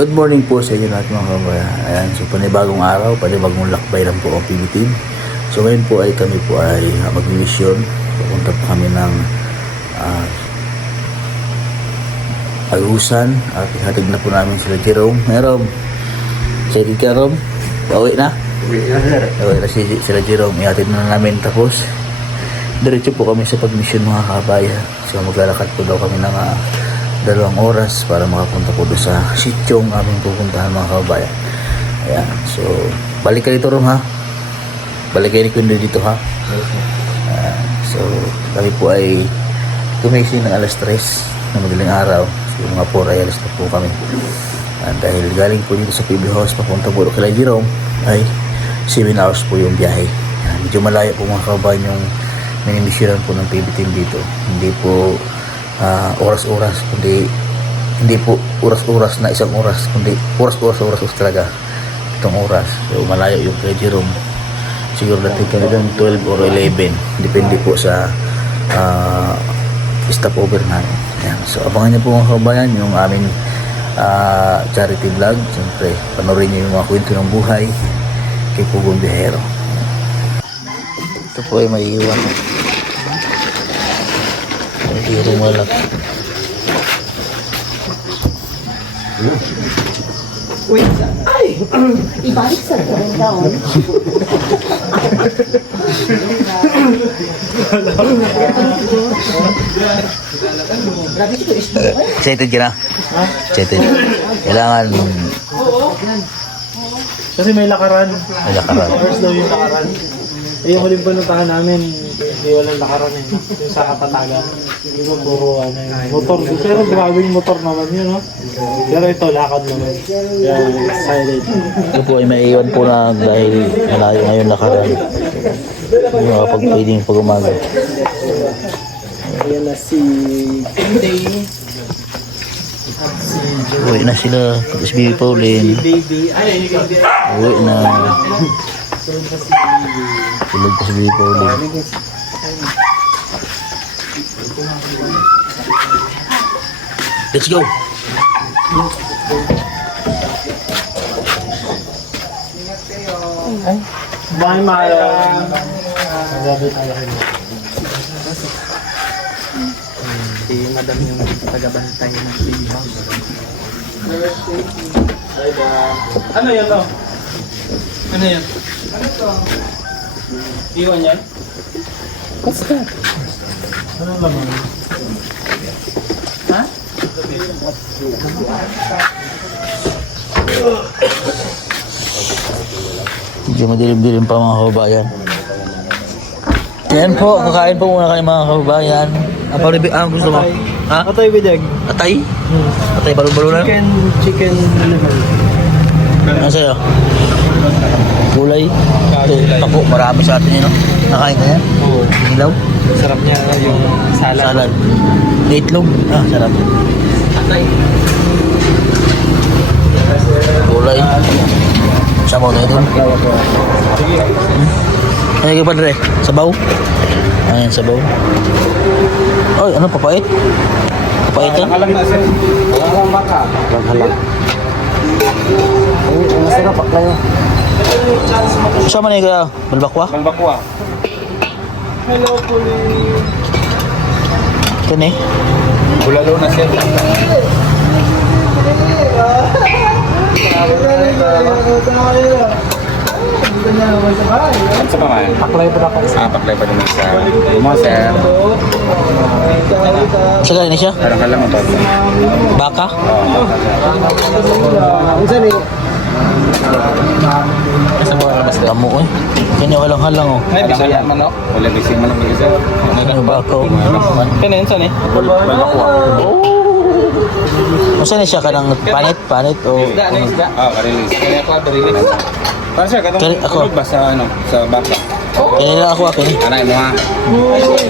Good morning po sa inyo lahat mga kabayan. Ayan, so panibagong araw, panibagong lakbay lang po ang PB Team. So ngayon po ay kami po ay mag-mission. Pupunta po kami ng Agusan at ihatid na po namin sila Jerome. Meron, excited ka Rom? Pauwi na? Pauwi na sila Jerome, ihatid na namin tapos diretso po kami sa pag-mission mga kabayan. So maglalakad po daw kami ng 2 oras para makapunta po doon sa sityong aming pupuntahan mga kabayan. Ayan, so balik kayo dito Rom ha, balik kayo ni Kundo dito ha. So kami po ay gumising ng alas 3 na madaling araw. So mga 4 ay alas na po kami. Dahil galing po dito sa PB House papunta po kila Jerome ay 7 hours po yung biyahe. Medyo malayo po mga kabayan yung minimisyonan po ng PB Team dito. Hindi po oras-oras, kundi hindi po oras-oras na 1 oras, kundi oras talaga itong oras. So malayo yung kay Jerome, siguro natin kami doon 12 or 11 depende po sa stopover namin. Ayan. So abangan niyo po mga kabayan yung aming charity vlog. Siyempre panoorin niyo yung mga kwento ng buhay kay Pugong Biyahero. Ito po ay may iwan hindi rumalak. Wait, ay! Ibalik sa taon. Excited ka na? Excited. Kailangan Kasi may lakaran. may lakaran. Hours daw yung lakaran. Eh, yung huling panuntahan namin, hindi walang lakaran eh. Yung sa Kapatagan. Hindi ko puro motor. Pero grabe yung motor naman yun, no? Pero ito, lakad naman. Kaya excited. Ito po ay maiiwan po na dahil malayo ngayon lakaran. Hindi makapag-pwedeng pag-umaga. Ayan na si Day. Uwi na sila. SBB Pauline. Baby. Ay, Uwi na. Tulog pa si SBB Pauline. Let's go! Bye, Mara. Magabi tayo kayo. Si Madam yung tagabantay ng TV. Ano yan, no? Ano yan? Ano to? Iwan yan? What's that? Ano naman? Ha? Medyo madilim-dilim pa mga kababayan. Yan po, kakain po muna kayo mga kababayan. Ang gusto mo? Ha? Atay with egg. Atay? Atay balon-balonan? Chicken liver. Ano sa'yo? Gulay? Ito, ako, marami sa atin yun, no? Nakain ka yan? Oo. Ilaw? Sarap niya yung salad. Salad. Itlog? Ah, sarap. Atay. Gulay. Sabaw tayo doon. Sige. Ano yung padre? Sabaw? Ayan, sabaw. Oy, ano, papait? Papait yan? Halang na sir. Halang baka. Halang. Ay, masarap pa kayo. Sama na yung balbakwa? Balbakwa. Hello, Puli. Ito na eh. Bulalo na sir. Sa pamahay? Paklay pa ako. Paklay pa naman sa mo, sir. Sa galing na siya? Halang-halang mo to. Baka? Lamo eh. Kanya halang-halang oh. Ay, bisang manok. Wala bising manok yung isa. Ano baka oh. Kaya yun, saan eh? Balbakwa. Masa na siya ka ng panit o... Isda. Karilis. Kaya ako, karilis. Para sir, katong Ako. tulog ba sa ano, sa baka? Kaya nila ako akin eh. Anay mo ha? Yun.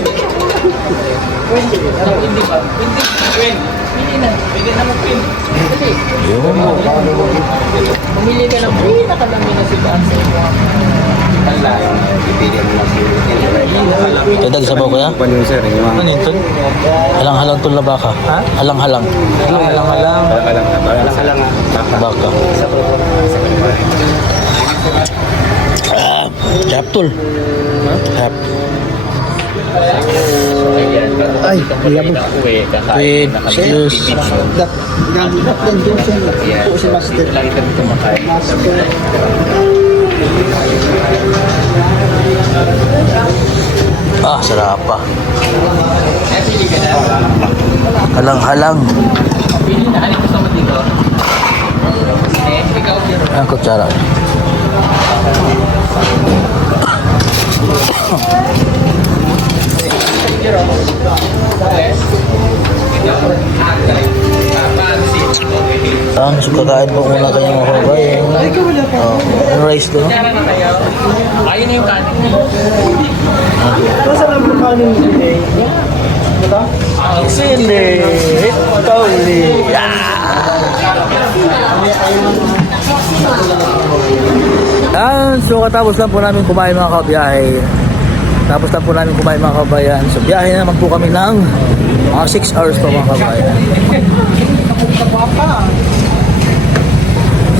Pumili ka ng pinakalamig na si Bansa. Hala, pipili mo na si Kadag sabaw kaya? Panyo sir, yung mga... Ano yun? Halang-halang tol na baka. Ha? Halang-halang. Alang-alang. Alang-alang. Baka. Sarap tol. Sarap. Ay, liyabog. Wait, excuse. Ah, sarap pa. Halang-halang. Ang kutsara. So kakain po muna kayong mga kababayan. Yung rice doon. Ayun na yung kanin. Nasa lang yung kanin mo eh. Ito? Sili! Kauli! So katapos lang po namin kumain mga kabiyahe. Tapos lang po namin kumain mga kabayan. So biyahe naman po kami ng mga 6 hours to mga kabayan.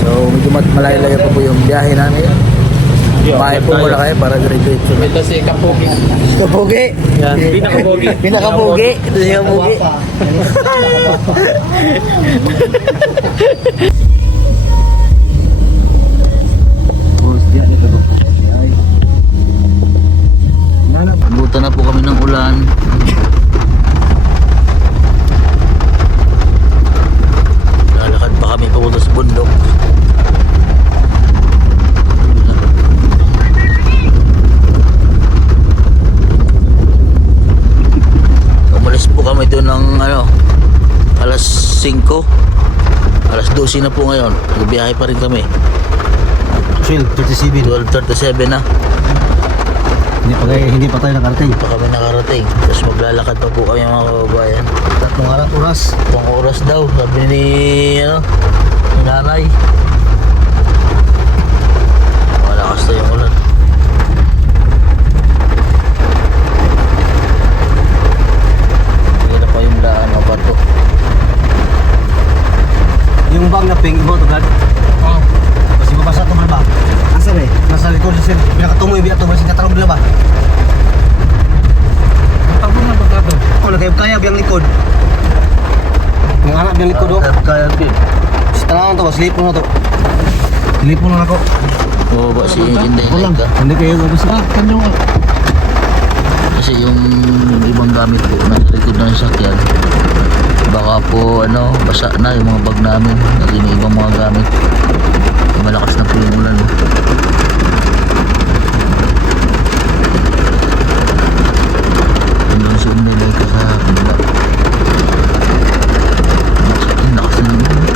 So medyo malayo-layo pa po yung biyahe namin. Kumain po muna kayo para diretso. Ito si Kapugi. Kapugi! Yan, pinakapogi. Pinakapugi! Ito siya kapugi. Abutan na po kami ng ulan. Lalakad pa kami papunta sa bundok. Umalis po kami doon ng alas 5. Alas 12 na po ngayon. Nagbiyahe pa rin kami. 12:37. 12:37 na. Hindi pa tayo nakarating. Pa kami nakarating. Tapos maglalakad pa po kami mga kababayan. 3 oras. 2 oras daw. Sabi ni nanay. Malakas na yung ulan. Hirap pa yung daan ng bato. Yung bang na pink, ibo to God. Kasi mabasa ito ba? Asan eh? Nasa likod sir. Pinakatumoy, binatumoy siya tarong bila ba? Tabo na ba ito? Oh, nagkayab yung likod. Yung anak yung likod oh. Kaya Si tanang to, slipon na to. Slipon na ako. bumaba si Inday Laika. Hindi kayo gabas na. Kanyo nga. Kasi yung ibang gamit po nasa likod ng sasakyan. Baka po basa na yung mga bag namin. Kasi may ibang mga gamit. Malakas na po yung ulan. Hanggang sa Inday Laika sa kanila. Lakas na yung ulan.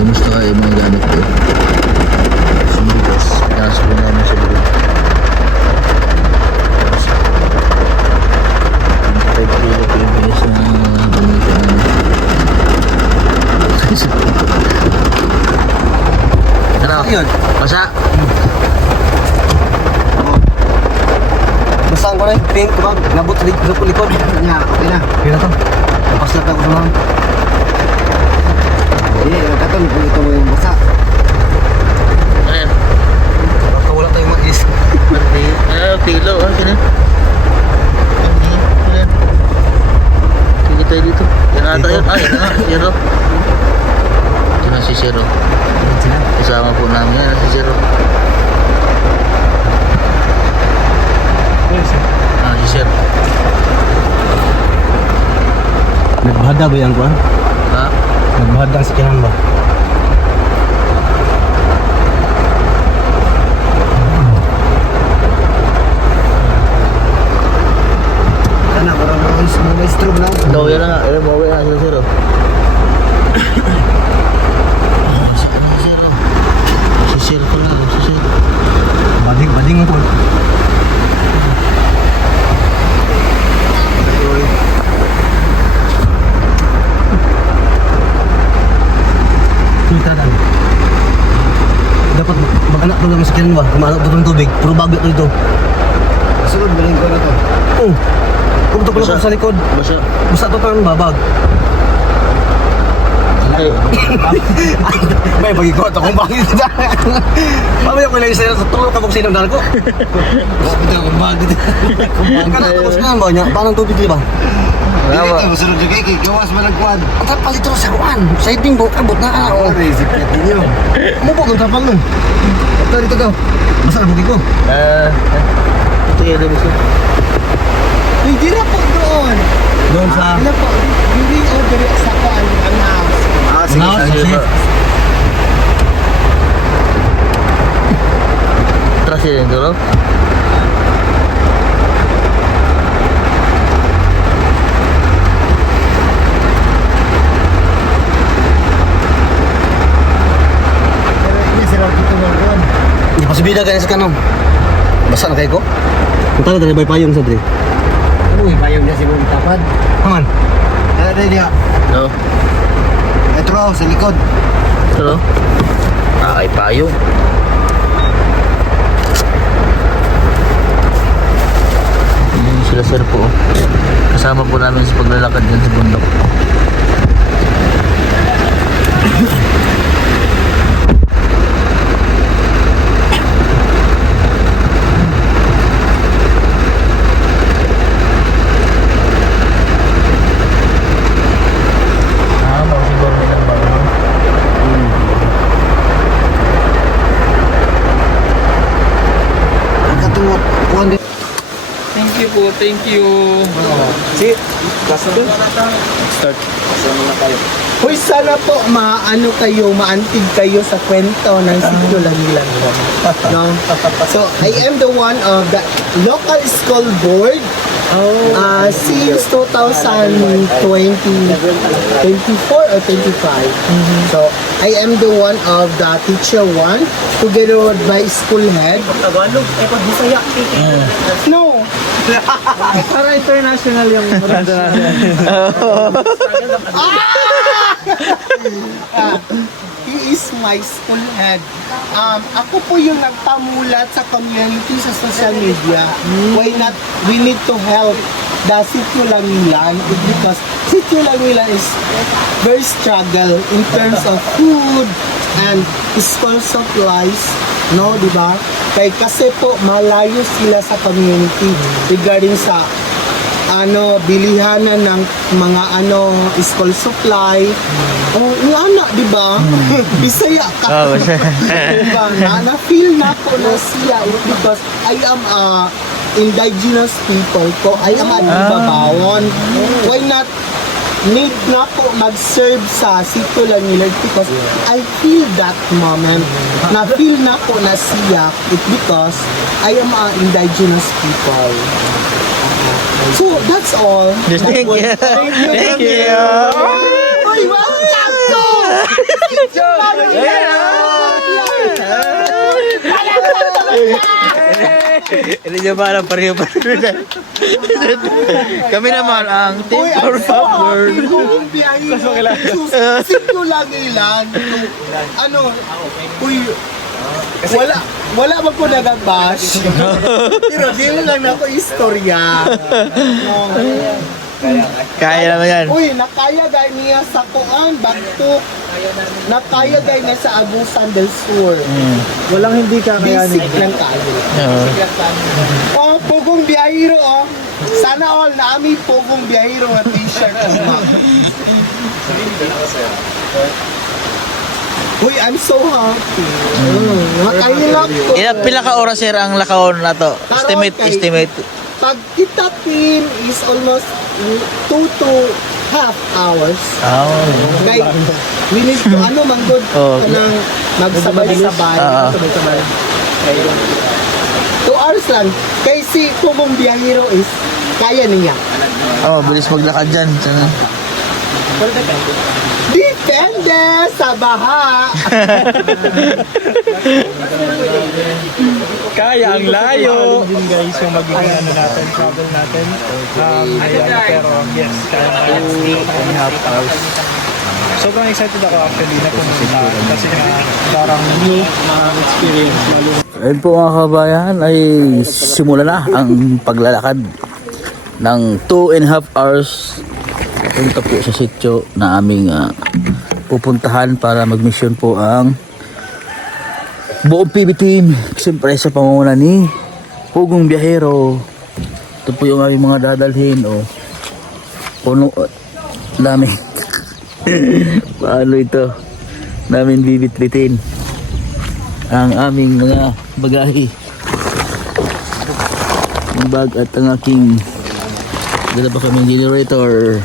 Kumusta kayo mga gamit ko? Sumbigas. Pinasok ko namin sa likod. 5 kilo po yung bilis na bumita namin. Ano? Yun. Basa? Basaan ko na yung pink, diba? Nabot sa likod. Kanya, okay na. Okay na to. Napaslat ako sa mga. Hindi, nagkataon kung ito mo yung basa. Ano yan? Baka wala tayong mais. Tilo. Sino? Tingin tayo dito. Yan ata yun. Yan na. Zero. Ito na si Zero. Kasama po namin yan. Si Zero. Si Zero. Nagbahada ba yan ko? Ha? Nagbahada ang sikinan ba? Kana, parang may strobe na. Daw yan na nga. Bawi na si Zero. Si Zero. Si Zero pala. Si Zero. Bading po. Tinan ba, kumano ito ng tubig. Puro bago ito dito. Sunod, maling ko na to. Oo. Kumto ko sa likod. Basta. Basta ito parang babag. May bagi ko ito kung bakit. Mamaya ko lang isa sa tulog kapag sinang dala ko. Bakit ako bakit? Tapos nga ba niya? Paano tubig di ba? Hindi ka, sunod yung kay gawas malagwan. Ang tapal ito sa kuwan. Sa iting buhok, abot na ka. Ano rin, sipit ninyo. Umupo ng tapal nun. Ito, dito ka. Basta na bagi ko. Ito yung labis ko. Hindi na po doon. Doon sa... Ano po, hindi order sa kuan ang house. Ah, sige, Sige. Trust yun dulu. Ini sarap dito ng kuan. Hindi pa subida ka na sa kanong. Basta na kayo ko? Kung tayo tayo payong sa dre. Ano yung payong niya si Mong Tapad? Haman. Ano na niya? No. Ito raw, sa likod. Ito no. Kay payong. Yan sila sir po. Kasama po namin sa paglalakad dyan sa bundok. Baka siguro may nagbago. Ang katungot, kuan din. Thank you po, thank you. Si, basta doon. Start. Hoy, sana po maano kayo, maantig kayo sa kwento ng sityo Langilan. No? So, I am the one of the local school board since 2024 or 25. So, I am the one of the teacher one together with my school head. No! Para international yung He is my school head. Ako po yung nagpamulat sa community sa social media. Why not? We need to help the Sitio Langilan because Sitio Langilan is very struggle in terms of food and school supplies. No, di ba? Kasi po malayo sila sa community regarding sa bilihanan ng mga school supply. Oh, ano, di ba? Bisaya ka. Diba? Na-feel na ko na siya because I am indigenous people ko. I am a Ibabawon. Why not need na po mag-serve sa Sitio Langilan because I feel that moment. Na-feel na po na siya because I am a indigenous people. So, that's all. Thank you. Thank you. Uy, welcome to Sitio Ini nyo ba alam pareho. Kami naman ang Team for Popcorn. Sitio Langilan. Uy, wala ba po nagabash? Pero di lang na ako istorya. Kaya naman yan. Uy, nakaya gaya niya sa Kuan, Bagtok. Nakaya gaya niya sa Abusan del Sur. walang hindi kakayanin. Basic lang tayo. Oh, Pugong Biyahiro, oh. Sana all na ami Pugong Biyahiro nga t-shirt. Uy, I'm so happy. Nakahilap ko. Pila ka oras sir ang lakaon na to? Estimate. Pag kita team is almost 2 to half hours. Okay. We need to manggod kanang magsabay-sabay. Sabay-sabay. 2 hours lang. Kay si Pugong Biyahiro is kaya niya. Bilis maglakad dyan. Depende sa baha. Kaya ang layo. Din guys yung magiging natin, travel natin. Pero yes, kaya sobrang excited ako actually na pumunta kasi parang new experience lalo. Ayun po mga kabayan, ay simula na ang paglalakad ng 2.5 hours punta po sa sitio na aming pupuntahan para mag-mission po ang buong PB team. Siyempre sa pamumuno ni Pugong Biyahero. Ito po yung aming mga dadalhin o puno namin. Paano ito namin bibitbitin ang aming mga bagahe, ang bag at ang aking dala pa kaming generator.